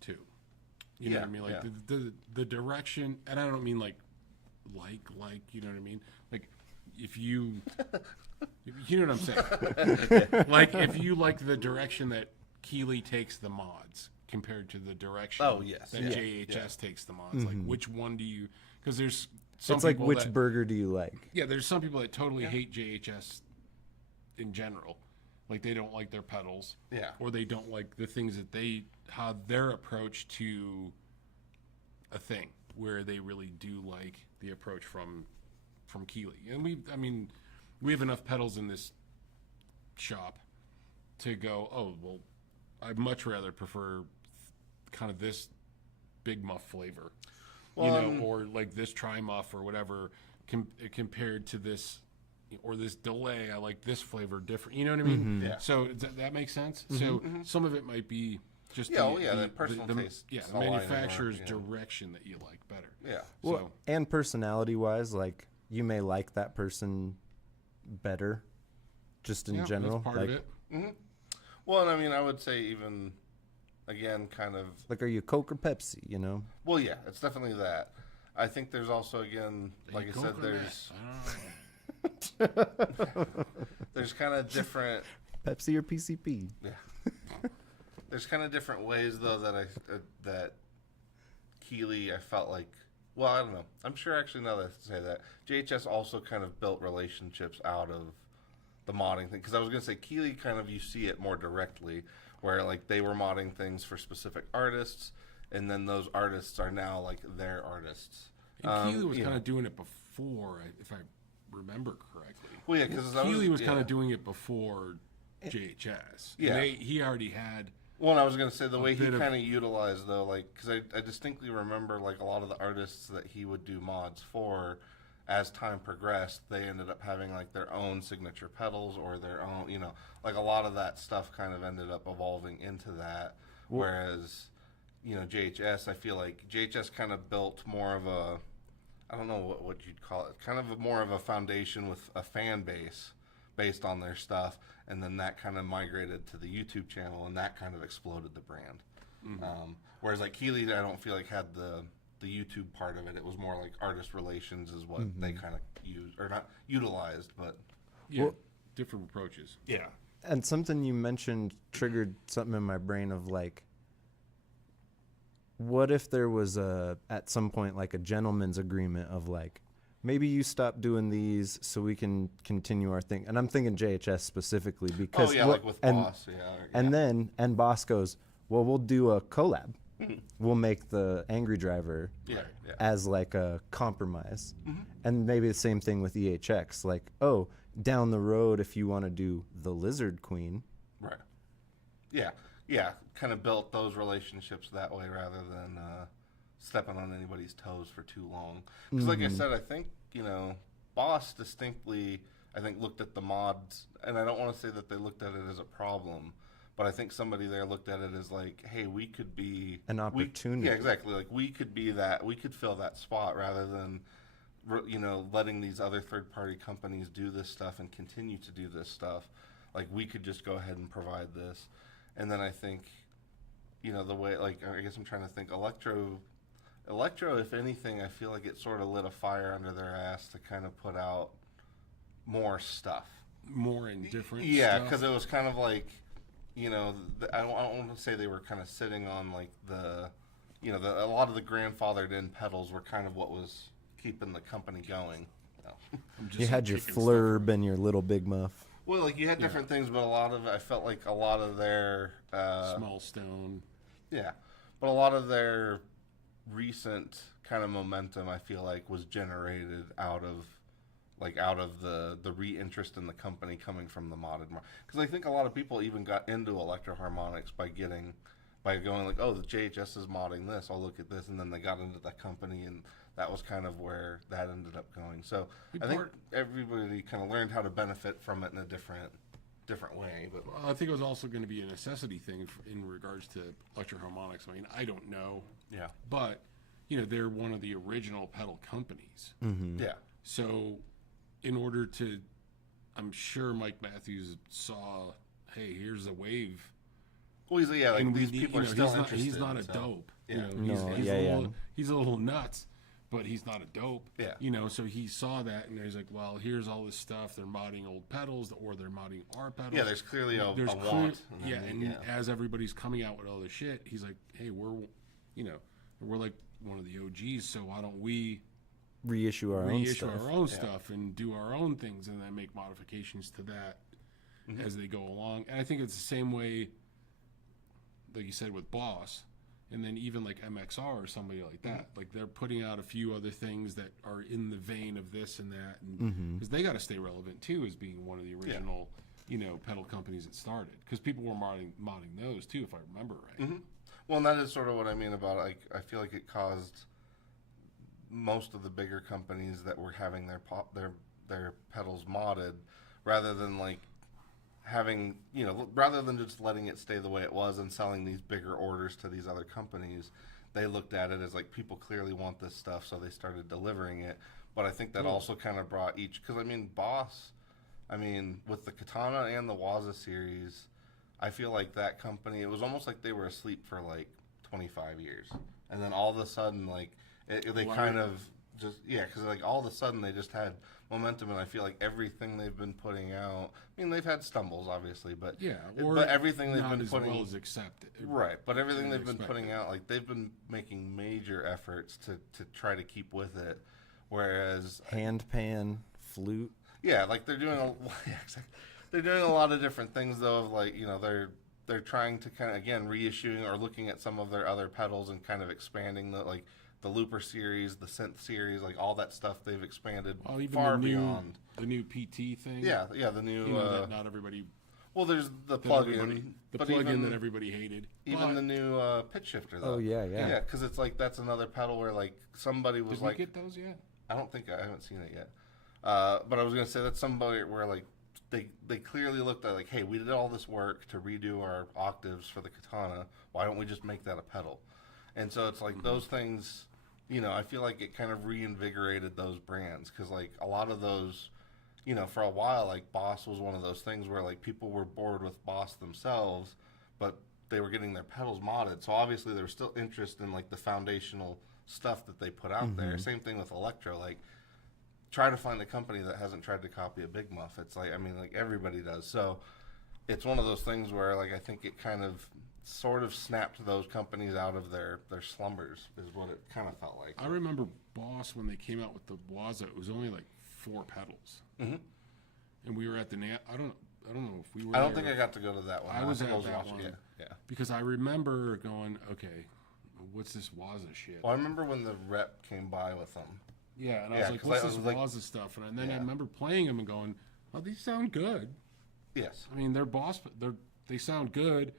too. You know what I mean? Like the direction, and I don't mean like, you know what I mean? Like if you know what I'm saying? Like if you like the direction that Keeley takes the mods compared to the direction that JHS takes the mods, like which one do you? Because there's some it's like people which burger do you like? Yeah, there's some people that totally hate JHS in general. Like they don't like their pedals, or they don't like the things that how their approach to a thing, where they really do like the approach from Keeley. And we have enough pedals in this shop to go, oh well, I'd much rather prefer kind of this big muff flavor, or like this tri muff or whatever, compared to this. Or this delay, I like this flavor different. You know what I mean? Mm-hmm. Yeah. So that makes sense. So some of it might be just the personal taste. The manufacturer's direction that you like better. Yeah. Well, and personality-wise, like you may like that person better, just in general. That's part like, of it. Mm-hmm. Well, and I mean, I would say even, again, kind of like, are you Coke or Pepsi? You know? Well, yeah, it's definitely that. I think there's also, again, like I said, there's. There's kind of different Pepsi or PCP. Yeah. There's kind of different ways though that Keeley, I felt like, well, I don't know. I'm sure actually now that I say that, JHS also kind of built relationships out of the modding thing, because I was going to say Keeley kind of, you see it more directly, where like they were modding things for specific artists, and then those artists are now like their artists. And Keeley was you kind know. of doing it before, if I remember correctly. Well, yeah, because Keeley was kind of doing it before JHS. Yeah. And he already had. Well, and I was going to say the way he bit of- kind of utilized, though, like, because I distinctly remember, like, a lot of the artists that he would do mods for, as time progressed, they ended up having, like, their own signature pedals or their own, you know, like, a lot of that stuff kind of ended up evolving into that. Whereas, you know, JHS, I feel like JHS kind of built more of a, I don't know what you'd call it, kind of more of a foundation with a fan base based on their stuff, and then that kind of migrated to the YouTube channel, and that kind of exploded the brand. Whereas like Keeley, I don't feel like had the YouTube part of it. It was more like artist relations is what they kind of used, or not utilized, but Yeah, Well- different approaches. yeah. And something you mentioned triggered something in my brain of like, what if there was at some point like a gentleman's agreement of like, maybe you stop doing these so we can continue our thing. And I'm thinking JHS specifically because Oh yeah, like with Boss, and Boss goes, well, we'll do a collab. We'll make the Angry Driver yeah, yeah. as like a compromise. And maybe the same thing with EHX. Like, oh, down the road, if you want to do the Lizard Queen, Right. Yeah, yeah. Kind of built those relationships that way rather than stepping on anybody's toes for too long. Because, like I said, I think you know, Boss distinctly, I think looked at the mods, and I don't want to say that they looked at it as a problem, but I think somebody there looked at it as like, hey, we could be An opportunity. Yeah, exactly. Like we could be that. We could fill that spot rather than you know, letting these other third-party companies do this stuff and continue to do this stuff. Like, we could just go ahead and provide this. And then I think, you know, the way, like, I guess I'm trying to think, Electro, if anything, I feel like it sort of lit a fire under their ass to kind of put out more stuff. More indifferent. Yeah, stuff. because it was kind of like, you know, I don't want to say they were kind of sitting on, like, you know, a lot of the grandfathered in pedals were kind of what was keeping the company going. I'm just you had your kicking stuff Flurb and your Little Big Muff. Well, like you had different things, but a lot of I felt like a lot of their Small stone. yeah, but a lot of their recent kind of momentum, I feel like, was generated out of the re-interest in the company coming from the modded market. Because I think a lot of people even got into electroharmonics by going like, oh, the JHS is modding this. I'll look at this, and then they got into that company, and that was kind of where that ended up going. So I think everybody kind of learned how to benefit from it in a different way. But I think it was also going to be a necessity thing in regards to electroharmonics. I mean, I don't know, yeah, but you know, they're one of the original pedal companies. yeah, So, in order to, I'm sure Mike Matthews saw, hey, here's a wave. well, like And these we need- people you are know, still he's not interested, a so, dope. Yeah. You know, No, he's, yeah, a yeah. little, he's a little nuts, but he's not a dope. Yeah. You know, so he saw that and he's like, well, here's all this stuff. They're modding old pedals or they're modding our pedals. Yeah, there's clearly a There's want. yeah, then, and as everybody's coming out with all this shit, he's like, hey, we're like one of the OGs, so why don't we Reissue our own stuff. stuff and do our own things and then make modifications to that as they go along. And I think it's the same way, like you said, with Boss, and then even like MXR or somebody like that. Like they're putting out a few other things that are in the vein of this and that, and because they got to stay relevant too, as being one of the original, you know, pedal companies that started. Because people were modding those too, if I remember right. Well, and that is sort of what I mean about, like, I feel like it caused most of the bigger companies that were having their pedals modded, rather than like having, you know, rather than just letting it stay the way it was and selling these bigger orders to these other companies, they looked at it as like, people clearly want this stuff, so they started delivering it. But I think that also kind of brought each, because I mean, Boss, I mean, with the Katana and the Waza series, I feel like that company, it was almost like they were asleep for like 25 years. And then all of a sudden, like, they kind of just, yeah, because like all of a sudden they just had momentum, and I feel like everything they've been putting out, I mean, they've had stumbles, obviously, but but everything they've not been as putting, well as accepted. right, but everything they've been expected. putting out, like, they've been making major efforts to try to keep with it, whereas Handpan, flute. yeah, like they're doing yeah, exactly. They're doing a lot of different things though. Of like, you know, they're they're trying to kind of, again, reissuing or looking at some of their other pedals and kind of expanding the Looper series, the Synth series, like all that stuff. They've expanded Well, even far the new, beyond. the new PT thing. Yeah, the new. You know, that not everybody. Well, there's the that plug-in, everybody- The but plug-in even, that everybody hated. even But the new pitch shifter. Though. Oh, yeah. Yeah, because it's like that's another pedal where like somebody was did like, we get those yet? I haven't seen it yet. But I was gonna say that's somebody where like they clearly looked at like, hey, we did all this work to redo our octaves for the Katana. Why don't we just make that a pedal? And so it's like those things. You know, I feel like it kind of reinvigorated those brands because like a lot of those, you know, for a while like Boss was one of those things where like people were bored with Boss themselves, but they were getting their pedals modded. So obviously there was still interest in like the foundational stuff that they put out there. Same thing with Electro. Like, try to find a company that hasn't tried to copy a Big Muff. It's like, I mean, like everybody does. So it's one of those things where like I think it kind of sort of snapped those companies out of their slumbers is what it kind of felt like. I remember Boss when they came out with the Waza. It was only like 4 pedals, and we were at the. I don't know if we were. I don't there. think I got to go to that one. I was think at that watching one. it. Yeah. Because I remember going, okay, what's this Waza shit? Well, I remember when the rep came by with them. Yeah, and I Yeah, was like, 'cause what's I this was like- Waza stuff? And then I Yeah. remember playing them and going, oh, these sound good. Yes. I mean, they're Boss. They sound good,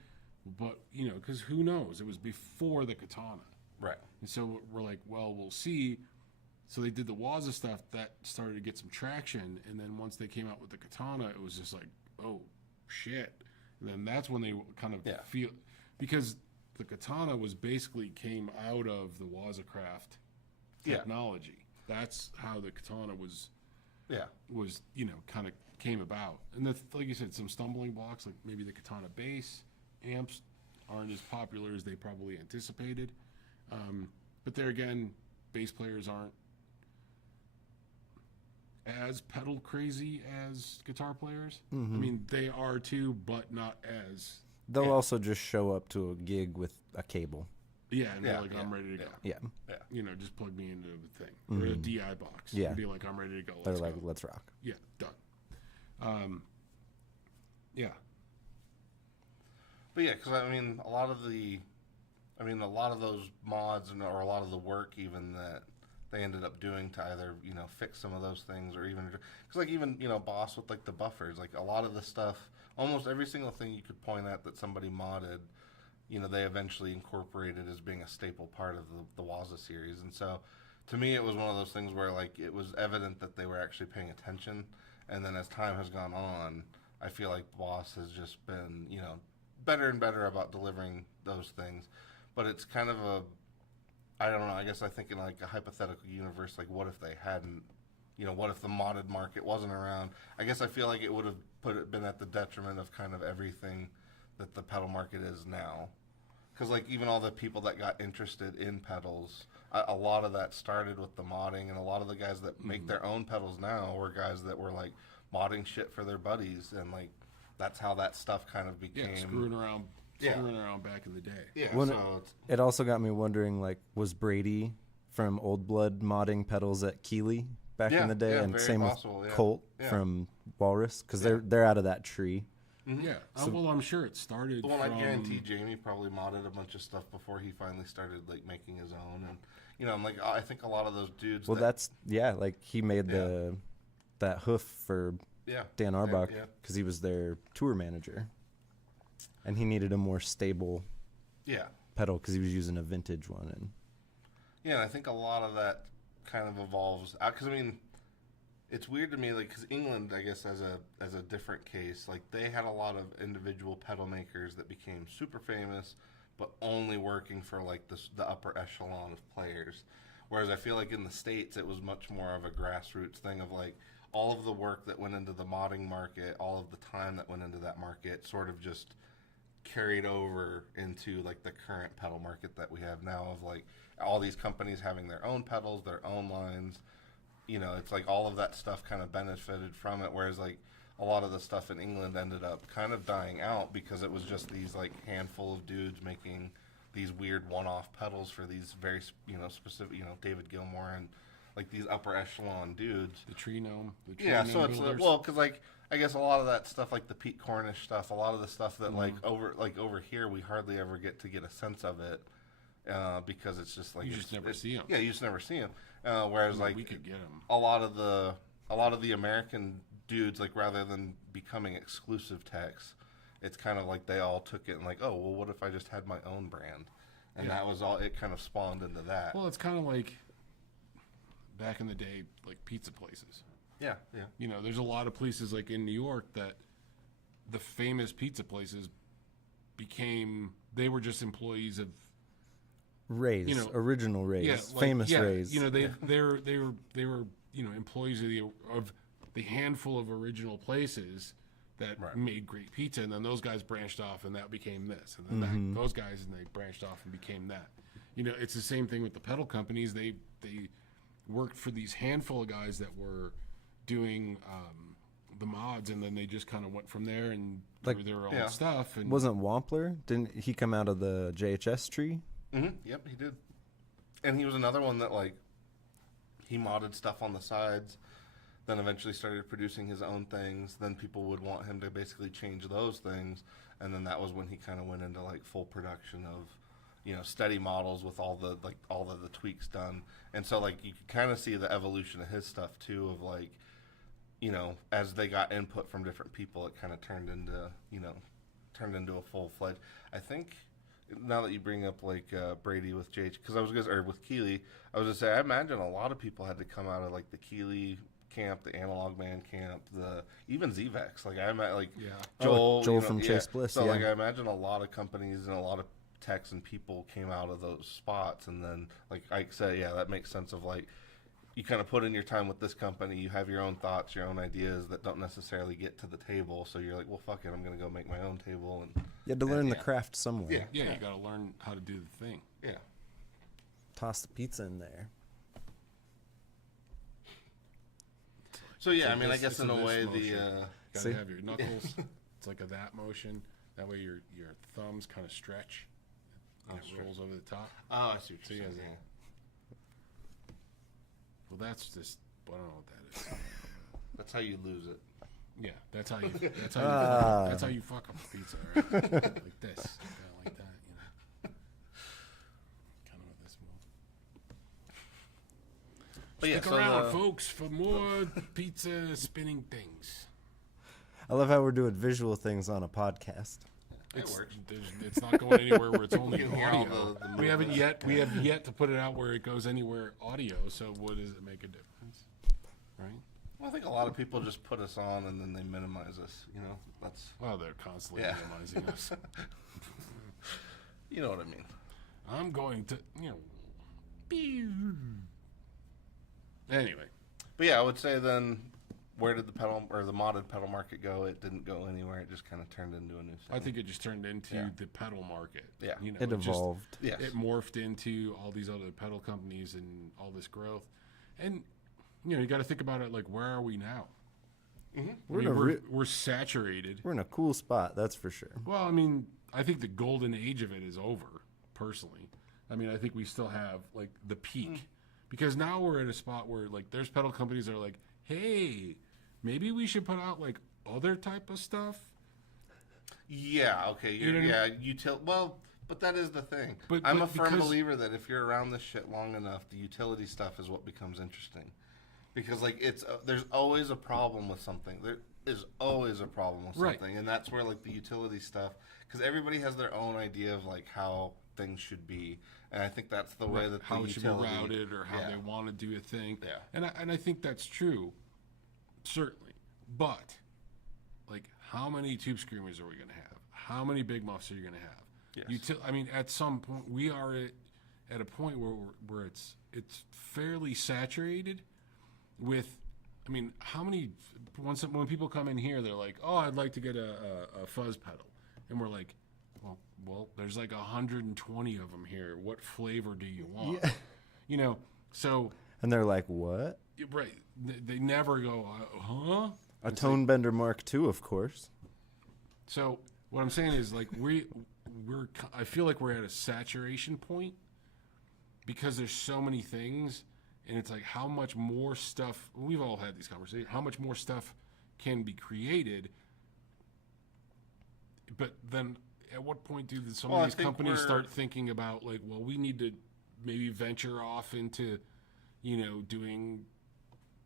but you know, because who knows? It was before the Katana. Right. And so we're like, well, we'll see. So they did the Waza stuff that started to get some traction, and then once they came out with the Katana, it was just like, oh shit. And then that's when they kind of Yeah. feel, because the Katana was basically came out of the Wazacraft Yeah. technology. That's how the Katana was Yeah. you know, kind of came about. And like you said, some stumbling blocks, like maybe the Katana bass amps aren't as popular as they probably anticipated. But there again, bass players aren't as pedal crazy as guitar players. I mean, they are too, but not as. They'll also just show up to a gig with a cable. Yeah, and Yeah, be like, I'm ready to go. Yeah. You know, just plug me into the thing. Or a DI box. Yeah. And be like, I'm ready to go. They're Let's like, go. let's rock. Yeah, done. Yeah. But yeah, because I mean, a lot of those mods or a lot of the work even that they ended up doing to either fix some of those things or even because like even Boss with like the buffers, like a lot of the stuff, almost every single thing you could point at that somebody modded, they eventually incorporated as being a staple part of the Waza series. And so to me, it was one of those things where like it was evident that they were actually paying attention. And then as time has gone on, I feel like Boss has just been, better and better about delivering those things. But it's kind of I don't know, I guess I think in like a hypothetical universe, like what if they hadn't, what if the modded market wasn't around? I guess I feel like it would have been at the detriment of kind of everything that the pedal market is now. Because like even all the people that got interested in pedals, a lot of that started with the modding, and a lot of the guys that make their own pedals now were guys that were like modding shit for their buddies, and like that's how that stuff kind of became. Yeah, screwing around back in the day. Yeah, When so it also got me wondering, like, was Brady from Old Blood modding pedals at Keeley back in the day, and very same possible, with yeah. Colt Yeah. from Walrus, because they're out of that tree. Yeah. Well, I'm sure it started well, from... I guarantee Jamie probably modded a bunch of stuff before he finally started like making his own, and I'm like I think a lot of those dudes. Well, like he made that hoof for Dan Arbach because he was their tour manager, and he needed a more stable pedal because he was using a vintage one. And and I think a lot of that kind of evolves because I mean, it's weird to me like because England, I guess as a different case, like they had a lot of individual pedal makers that became super famous, but only working for like the upper echelon of players. Whereas I feel like in the States it was much more of a grassroots thing of like all of the work that went into the modding market, all of the time that went into that market sort of just carried over into like the current pedal market that we have now of like all these companies having their own pedals, their own lines. It's like all of that stuff kind of benefited from it, whereas like a lot of the stuff in England ended up kind of dying out because it was just these like handful of dudes making these weird one-off pedals for these very specific, David Gilmour and like these upper echelon dudes. The tree gnome. The tree Yeah, gnome so it's builders. well, because like I guess a lot of that stuff, like the Pete Cornish stuff, a lot of the stuff that Mm-hmm. over here, we hardly ever get a sense of it because it's just like You just never see 'em. Yeah, you just never see them. Whereas like we could get them. a lot of the American dudes, like rather than becoming exclusive techs, it's kind of like they all took it and like, oh well, what if I just had my own brand? And that was all. It kind of spawned into that. Well, it's kind of like back in the day, like pizza places. Yeah, yeah. You know, there's a lot of places like in New York that the famous pizza places they were just employees of Ray's, you know, original Ray's, famous Ray's. You know, they were employees of the handful of original places that made great pizza, and then those guys branched off, and that became this, and then those guys, and they branched off and became that. You know, it's the same thing with the pedal companies. They worked for these handful of guys that were doing the mods, and then they just kind of went from there and drew their own stuff. And Wasn't Wampler? Didn't he come out of the JHS tree? Mm-hmm. Yep, he did. And he was another one that like he modded stuff on the sides, then eventually started producing his own things. Then people would want him to basically change those things, and then that was when he kind of went into like full production of, you know, steady models with all the tweaks done. And so like you could kind of see the evolution of his stuff too, of like, you know, as they got input from different people, it kind of turned into a full fledged. I think now that you bring up like Brady with JH, because with Keeley, I was gonna say I imagine a lot of people had to come out of like the Keeley camp, the Analog Man camp, even ZVEX. Like I imagine like Joel from Chase Bliss. So like I imagine a lot of companies and a lot of techs and people came out of those spots, and then like I said, yeah, that makes sense of like you kind of put in your time with this company, you have your own thoughts, your own ideas that don't necessarily get to the table, so you're like, well, fuck it, I'm gonna go make my own table. And You had to learn the craft somewhere. you got to learn how to do the thing. Yeah. Toss the pizza in there. So yeah, I mean, I guess in a way got to have your knuckles. It's like a that motion. That way your thumbs kind of stretch. And it rolls over the top. Oh, I see what you're saying. Well, that's just, I don't know what that is. That's how you lose it. Yeah, that's how you fuck up a pizza, right? Like this, kinda like that, you know. Kind of with this move. But yeah, Stick around, folks, for more pizza spinning things. I love how we're doing visual things on a podcast. It works. It's not going anywhere where it's only You can hear all audio. the We have yet to put it out where it goes anywhere audio. So what does it make a difference, right? Well, I think a lot of people just put us on and then they minimize us. You know, that's Well, they're constantly minimizing us. you know what I mean. I'm going to, Anyway, But yeah, I would say then, where did the pedal or the modded pedal market go? It didn't go anywhere. It just kind of turned into a new thing. I think it just turned into the pedal market. Yeah. You know, It just- evolved. Yes. It morphed into all these other pedal companies and all this growth. And, you got to think about it like, where are we now? We're saturated. We're in a cool spot, that's for sure. Well, I mean, I think the golden age of it is over, personally. I mean, I think we still have, like, the peak. Because now we're at a spot where, like, there's pedal companies that are like, hey, maybe we should put out, like, other type of stuff. Yeah. Okay. You know what I mean? Well, but that is the thing. But I'm a firm because- believer that if you're around this shit long enough, the utility stuff is what becomes interesting. Because like there's always a problem with something. There is always a problem with Right. something, and that's where like the utility stuff. Because everybody has their own idea of like how things should be, and I think that's the way that How the it should be utility, routed or how they want to do a thing. Yeah. And I think that's true, certainly. But, like, how many tube screamers are we going to have? How many big muffs are you going to have? Yes. I mean, at some point, we are at a point where it's fairly saturated with, I mean, how many, when people come in here, they're like, oh, I'd like to get a fuzz pedal. And we're like, well, there's like 120 of them here. What flavor do you want? Yeah. So. And they're like, what? Right. They never go, huh? A Tone Bender Mark II, of course. So what I'm saying is, like, I feel like we're at a saturation point because there's so many things, And it's like, how much more stuff, we've all had these conversations, how much more stuff can be created? But then at what point do some of these companies start thinking about, like, well, we need to maybe venture off into, doing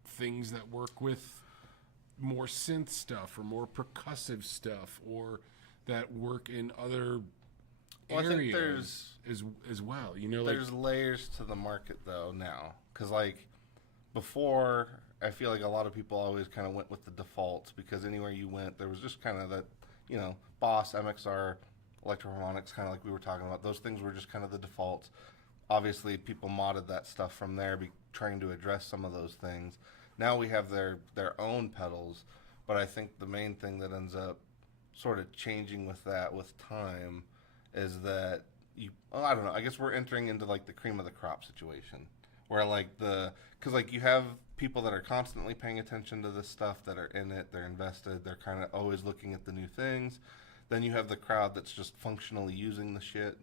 things that work with more synth stuff or more percussive stuff or that work in other areas as well. There's layers to the market though now, because like before, I feel like a lot of people always kind of went with the defaults because anywhere you went, there was just kind of that, Boss, MXR, Electro-Harmonics, kind of like we were talking about. Those things were just kind of the defaults. Obviously, people modded that stuff from there, trying to address some of those things. Now we have their own pedals, but I think the main thing that ends up sort of changing with that with time is that I don't know, I guess we're entering into like the cream of the crop situation where like because like you have people that are constantly paying attention to this stuff, that are in it, they're invested, they're kind of always looking at the new things. Then you have the crowd that's just functionally using the shit,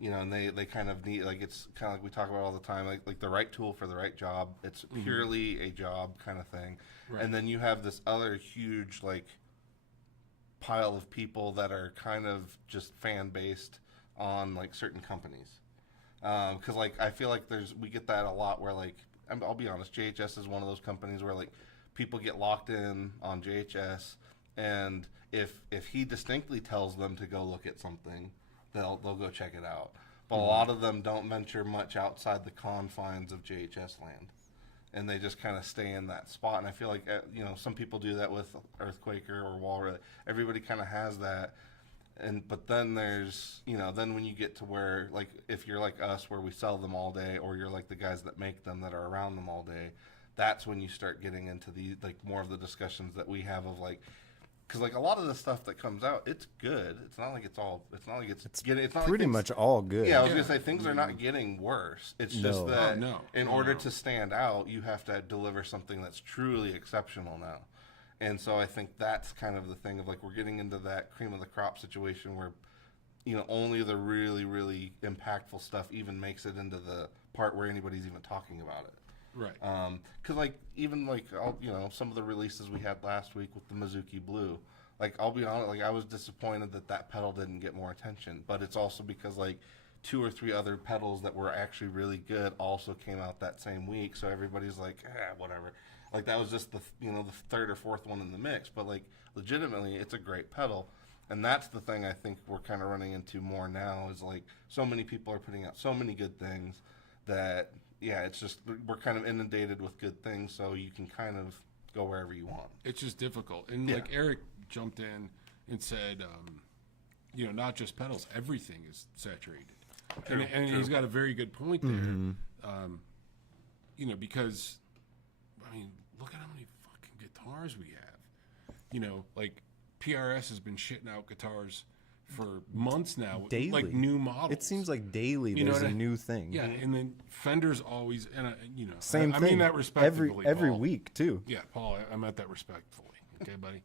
and they kind of need, like, it's kind of like we talk about all the time, like the right tool for the right job. It's purely a job kind of thing. Right. And then you have this other huge, like, pile of people that are kind of just fan based on like certain companies. Because like I feel like we get that a lot where like I'll be honest, JHS is one of those companies where like people get locked in on JHS, and if he distinctly tells them to go look at something, they'll go check it out. But a lot of them don't venture much outside the confines of JHS land, and they just kind of stay in that spot. And I feel like some people do that with Earthquaker or Walrus. Everybody kind of has that. But then there's, then when you get to where, like, if you're like us, where we sell them all day, or you're like the guys that make them that are around them all day, that's when you start getting into the, like, more of the discussions that we have of, like, because, like, a lot of the stuff that comes out, it's good. It's not like it's pretty much all good. Yeah, I was going to say, things are not getting worse. It's just that in order to stand out, you have to deliver something that's truly exceptional now. And so I think that's kind of the thing of, like, we're getting into that cream of the crop situation where, only the really, really impactful stuff even makes it into the part where anybody's even talking about it. Right. Because, like, even, like, some of the releases we had last week with the Mizuki Blue, like, I'll be honest, like, I was disappointed that pedal didn't get more attention. But it's also because, like, 2 or 3 other pedals that were actually really good also came out that same week. So everybody's like, whatever. Like, that was just the third or fourth one in the mix. But, like, legitimately, it's a great pedal. And that's the thing I think we're kind of running into more now is, like, so many people are putting out so many good things that, yeah, it's just we're kind of inundated with good things, so you can kind of go wherever you want. It's just difficult. And, like, Eric jumped in and said, not just pedals, everything is saturated. True. And he's got a very good point there. Mm-hmm. Because... I mean, look at how many fucking guitars we have. Like PRS has been shitting out guitars for months now. Daily. Like new models. It seems like daily there's a new thing. Yeah, and then Fender's always, same thing. I mean that respectfully, every Paul. Week too. Yeah, Paul, I meant that respectfully. Okay, buddy.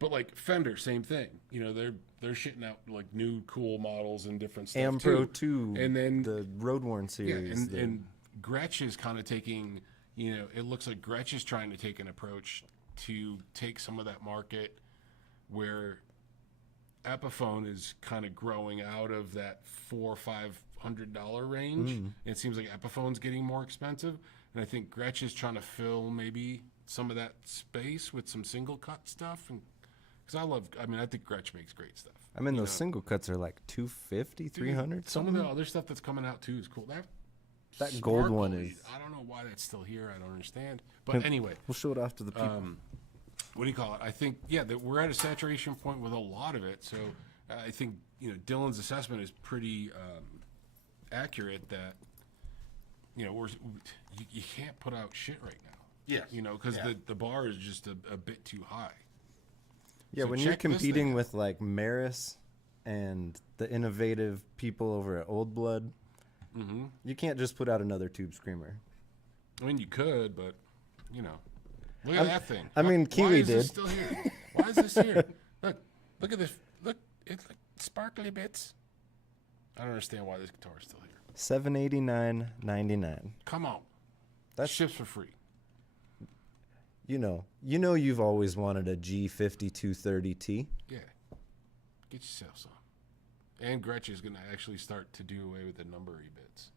But like Fender, same thing. They're shitting out like new cool models and different stuff Ampro 2, and then the Road Worn series. Yeah, and Gretsch is kind of taking... it looks like Gretsch is trying to take an approach to take some of that market where Epiphone is kind of growing out of that $400 or $500 range. It seems like Epiphone's getting more expensive, and I think Gretsch is trying to fill maybe some of that space with some single cut stuff. And because I think Gretsch makes great stuff. I mean, those single cuts are like $250, $300. Some of the other stuff that's coming out too is cool. That gold one is... I don't know why that's still here. I don't understand. But anyway. We'll show it off to the people. What do you call it? I think, that we're at a saturation point with a lot of it. So I think, Dylan's assessment is pretty accurate that, you can't put out shit right now. Yes. Because the bar is just a bit too high. Yeah, so when you're competing with, like, Maris and the innovative people over at Old Blood... Mm-hmm. You can't just put out another Tube Screamer. I mean, you could, but, look at that thing. I mean, Kiwi did. Why is this still here? Why is this here? Look at this. Look, it's like sparkly bits. I don't understand why this guitar is still here. $789.99. Come on. That's Ships for free. you know you've always wanted a G5230T. Yeah. Get yourself some. And Gretchen's going to actually start to do away with the numbery bits.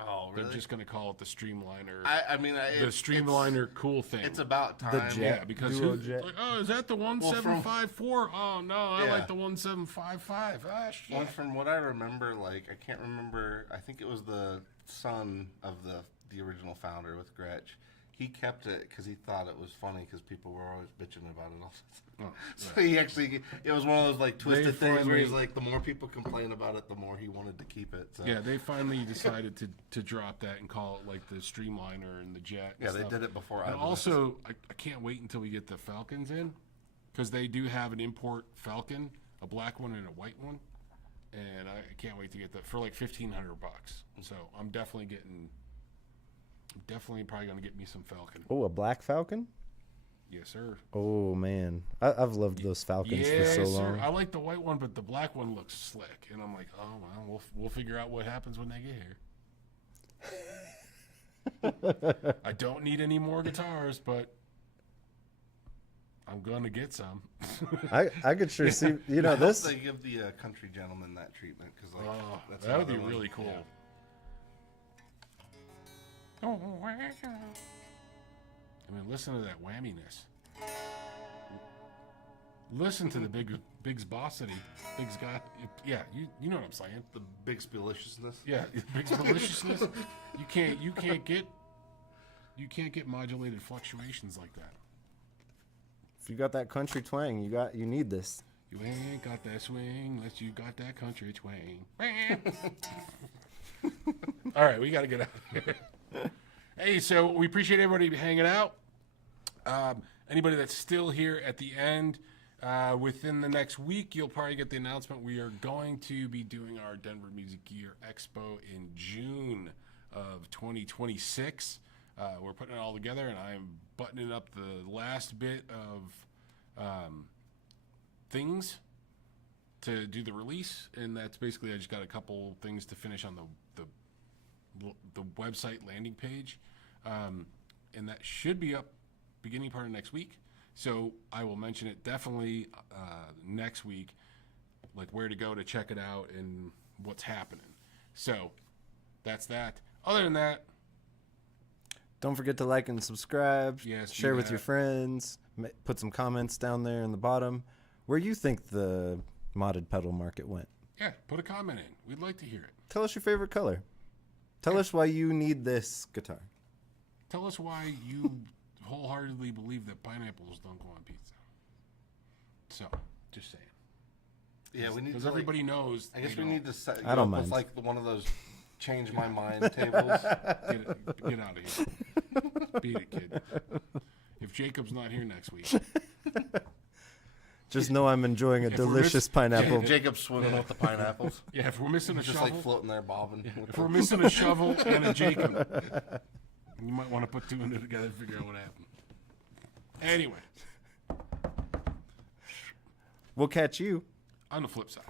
Oh, really? They're just going to call it the Streamliner. I mean, the Streamliner cool thing. It's about time. The jet. Yeah, because Duo who's jet. like, oh, is that the 1754? Oh, no, I Yeah. like the 1755. Ah, shit. Well, from what I remember, like, I can't remember. I think it was the son of the original founder with Gretsch. He kept it because he thought it was funny because people were always bitching about it all the time. Oh, So he actually, it was one of those like twisted things where he's finally- like, the more people complain about it, the more he wanted to keep it. So. Yeah, they finally decided to drop that and call it like the Streamliner and the Jet. Yeah, and they stuff. did it before I And was. also, I can't wait until we get the Falcons in, because they do have an import Falcon, a black one and a white one, and I can't wait to get that for like $1,500. So I'm definitely probably gonna get me some Falcon. Oh, a black Falcon? Yes, sir. Oh man, I've loved those Falcons for so long. Sir. I like the white one, but the black one looks slick, and I'm like, oh well, we'll figure out what happens when they get here. I don't need any more guitars, but I'm gonna get some. I could sure see. You know I hope this. they give the country gentleman that treatment because like Oh, that's that would be another one. really cool. Yeah. I mean, listen to that whamminess. Listen to the Big's bossity. Big's got, yeah, you know what I'm saying. The big spilliciousness. Yeah, Big's maliciousness. You can't get modulated fluctuations like that. If you got that country twang, you need this. You ain't got that swing unless you got that country twang. All right, we got to get out of here. Hey, so we appreciate everybody hanging out. Anybody that's still here at the end, within the next week, you'll probably get the announcement. We are going to be doing our Denver Music Gear Expo in June of 2026. We're putting it all together, and I'm buttoning up the last bit of things to do the release, and that's basically I just got a couple things to finish on the website landing page, and that should be up beginning part of next week. So I will mention it definitely next week, like where to go to check it out and what's happening. So that's that. Other than that, Don't forget to like and subscribe. Yes, do share with that. your friends. Put some comments down there in the bottom where you think the modded pedal market went. yeah, put a comment in. We'd like to hear it. Tell us your favorite color. Tell us why you need this guitar. Tell us why you wholeheartedly believe that pineapples don't go on pizza. So, just saying. Yeah, we need Because to, everybody knows. I guess they we don't. need to set. I don't with mind. like one of those change my mind tables. Get out of here. Beat it, kid. If Jacob's not here next week, Just know I'm enjoying a we're delicious pineapple. Jacob's swimming with the pineapples. yeah, if we're missing a Just shovel, like floating there, bobbing. if we're missing a shovel and a Jacob, you might want to put two and two together and figure out what happened. Anyway, We'll catch you on the flip side.